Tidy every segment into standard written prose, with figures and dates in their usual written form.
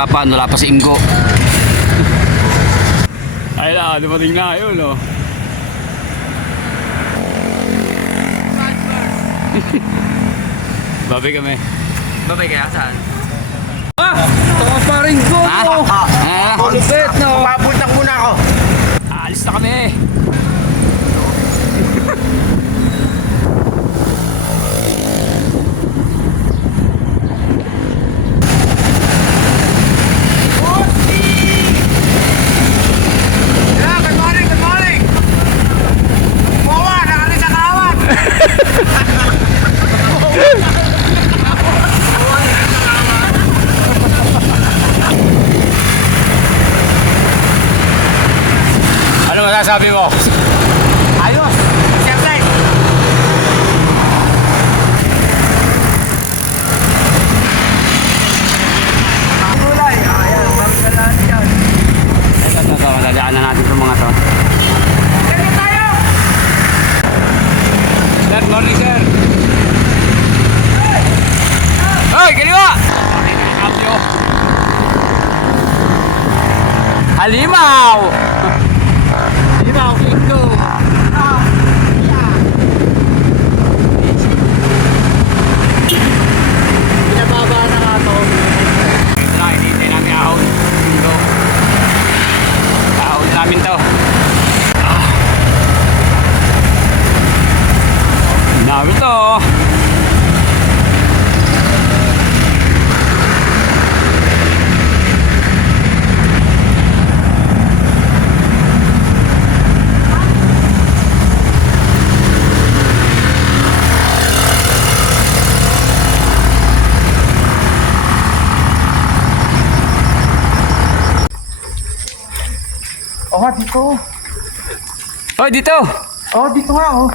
usapan, wala pa si Ingo. Ay na, dumating na yun, no? Babay kami. Babay kaya saan? Taka pa rin ko! Malupit, no? Papunta muna ako. Aalis na kami. Ano masasabi mo? Ayos! Siyempre! Gulay! Ayan, magkalaan yan. Ito, madadaanan natin itong mga to. Kaya tayo! Sir, morning sir. Hoy, kaliwa! Halimaw! Halimaw, Kingo! Pinababa na nga to. Ito na, hinihintay namin ahon. Kingo. Ahon namin to. Namin to. Oh, dito. Hoy, dito! Oh, dito nga, oh.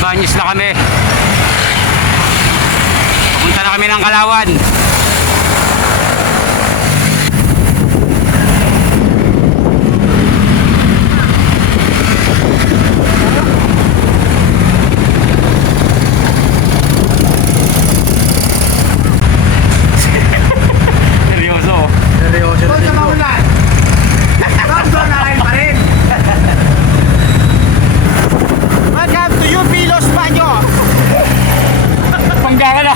Banyos na kami. Papunta na kami ng Kalawan. Seryoso. Seryoso. Huwag na maulan! Doon na kayo pa rin! Welcome to UP Los Baños! Pangga ka na.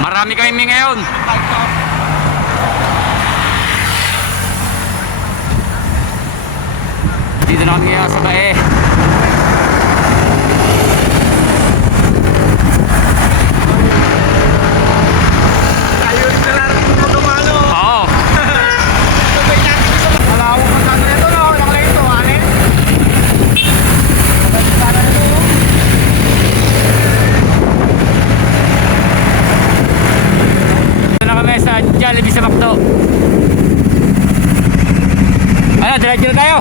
Marami kami ngayon. Dito na kami sa Bae. Tayo rin nalarating na dumalo! Oo. Sabay natin sa mga kalawang matanda ito, no? Nakalay ito, ane? Dito na kami sa Jollibee sa Macdo. Ano, diretso na tayo.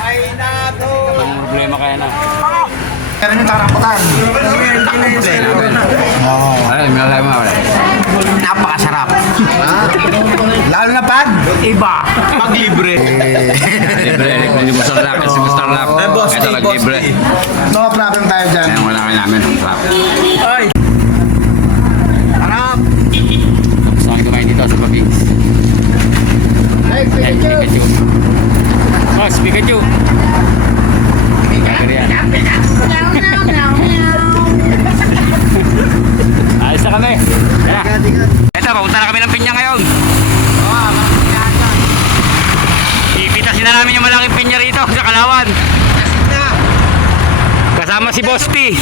Ay, nato! Ang problema kaya na. Pero yung taramputan. Ay, malalay mo. Napakasarap. Lalo na pag Iba. Pag libre. Libre. Hindi mo sarap. Kasi mo sarap. Ito lang libre. no problem tayo dyan. Kaya wala ka namin. Sarap. Ay! Harap! Gusto kami kumain dito sa Babings. Ay, Yan, Pikachu. Boss, Pikachu. Kagari yan. Ayos na kami. Ayan. Ito, papunta na kami ng pinya ngayon. Ipitasin na namin yung malaking pinya rito sa Kalawan. Kasama si Boss P.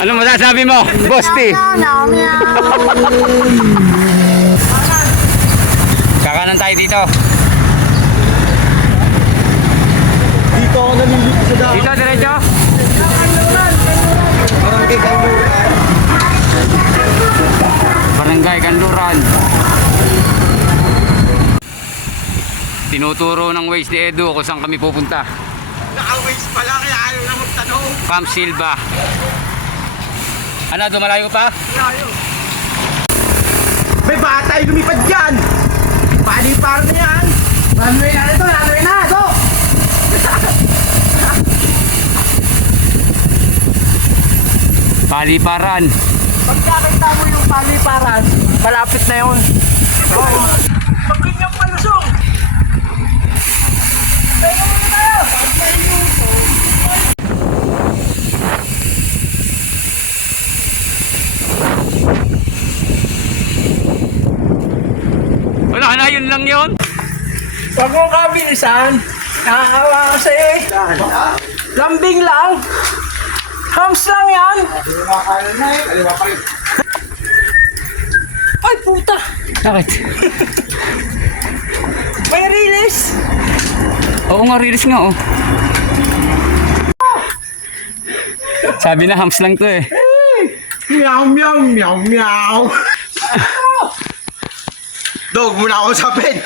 Ano masasabi mo, Boss P? Kakanan tayo dito. Dito ako nalilito sa daan. Dito, diretso. Barangay Kanluran. Tinuturo ng Waze ni Edu kung saan kami pupunta. Naka-waste pala kaya ayaw na magtanong. Camp Silva. Ano, dumalayo pa? May batay lumipad dyan! Palipar na yan! Runway na ito! Runway na! Ito! Paliparan. Pagkakita mo yung paliparan, malapit na yun. Pag kanyang palusong. Pero muna tayo. Wala na, yun lang yun. Huwag mong kabilisan. Nakakawa ka sa'yo eh. Lambing lang. Hams lang yan. Ay puta. Bakit? May release. Oo nga, release nga oh. Sabi na hams lang to eh. Meow, meow, meow, meow! Dog, muna ako sapin!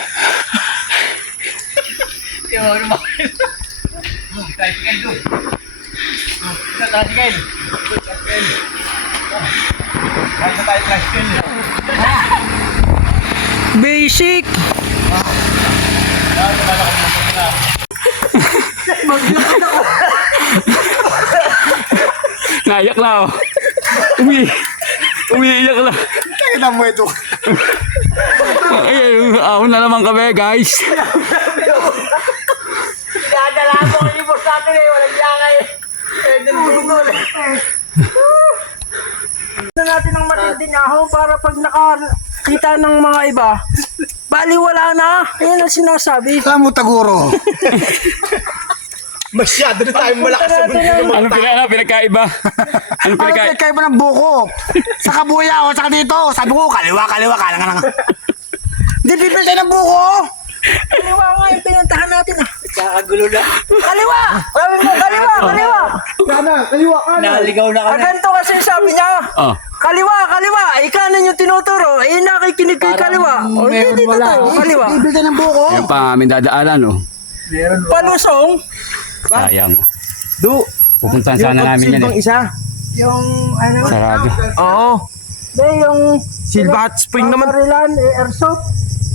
Basic. Nayak na oh. Umiiyak na. Kaya mo ito. Ay, ahon na naman kami guys. Dadala mo ang libos natin eh. Walang yakay. Na natin ang matinding ahon para pag nakakita ng mga iba, baliwala na. Ayan ang sinasabi. Alam mo, Taguro. Masyado na tayong malakas sa mundo. Ano pinagkaiba? Ano Ano pinagkaiba? pinagkaiba ng buko? Sa kabuya o sa dito? Sabi ko, kaliwa, ka lang. Hindi pipil tayo ng buko. Kaliwa nga yung pinuntahan natin ah. Kakagulo na. Kaliwa! Sabi mo, kaliwa! Kaliwa ka na. Naligaw na kami. Ganito kasi sabi niya. Oh. Kaliwa! Ay kanan yung tinuturo. Eh nakikinig kay kaliwa. O dito tayo, kaliwa. Pipil tayo ng buko. Yan pa aming dadaanan oh. Palusong. Sayang. Pupuntahan Yung sana namin yan silbang eh. isa. Yung ano. Sarado. Oo. Yung Silva Hot Spring naman. Marilan, airsoft.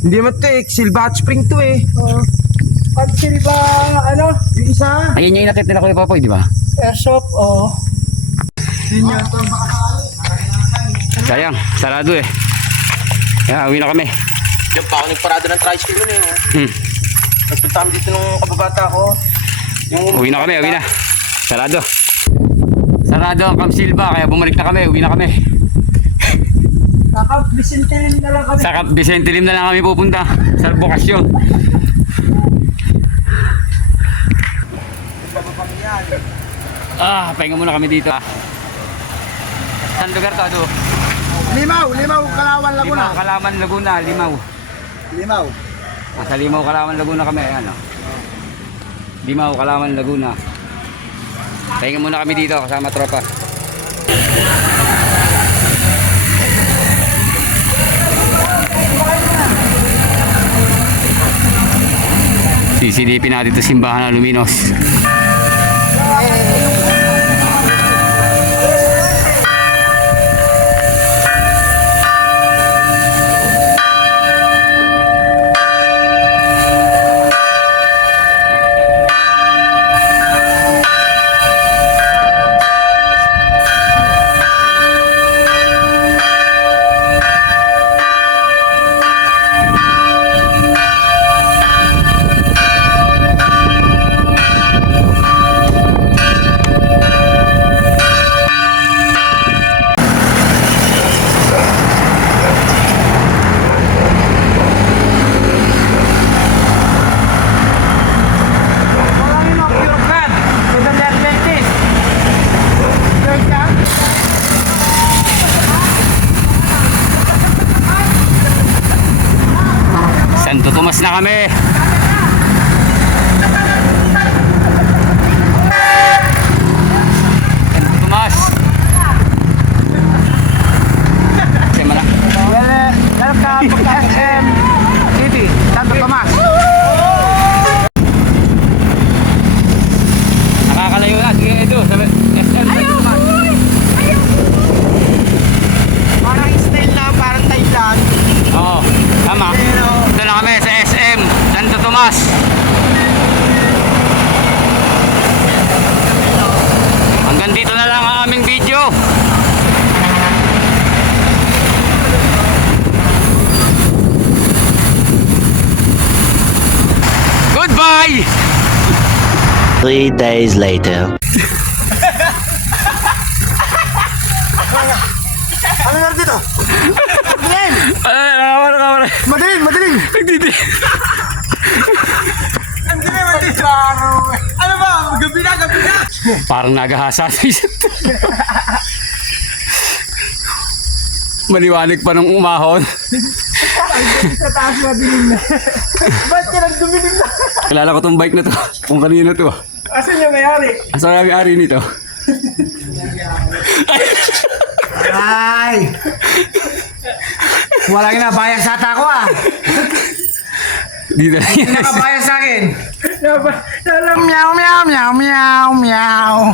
Hindi man ito eh. Silva Hot Spring to eh. Pag silba, ano, Yung isa. Ayun yung inakit nila Kuya Popoy, di ba? airsoft, oh. Sayang, sarado eh. Kaya uwi na kami. Yung pa ako nagparada ng tricycle nun eh. Nagpunta kami dito nung kababata ko. Uwi na kami. Sarado. Sarado ang Camp Silva, kaya bumalik na kami, uwi na kami. Saka Bicentennial na lang kami. Sa Camp Vicente Lim na lang kami pupunta. Sa Bokasyon. Pahinga muna kami dito ah. Saan lugar to, Ado? Limaw, Kalawan, Laguna. Limaw, Kalaman, Laguna, Limaw. Limaw. Sa Limaw, Kalaman, Laguna kami, ano? Limaw, Kalaman, Laguna. Pahinga muna kami dito kasama tropa. Sisilipin natin ito simbahan ng Luminos. Santo Tomas na kami. Santo Tomas. Sema na. Welcome to SM City, Santo Tomas. Nakakalayo na. Sige ito. Sabi, SM Santo Tomas. Parang style na, parang Thailand. Oo. Tama. Ito na kami sa SM Santo Tomas. Hanggang dito na lang ang aming video. Goodbye! 3 days later. Ano na dito? Madilim! Madilim! Madilim! Nagdidi. Ano ba? Gabi na, gabi na! Parang nagahasa sa isa't. Maliwanag pa nung umahon. Sa taas madilim na. Ba't ka nagdumilim na? Kilala ko tong bike na to. Kung kanino to. Asan yung mayari? Asa na ari nito? Ay! Walang inabayan sa ata ko ah! Dito na yun. Nakabayan sa akin! Alam Meow, meow, meow, meow, meow!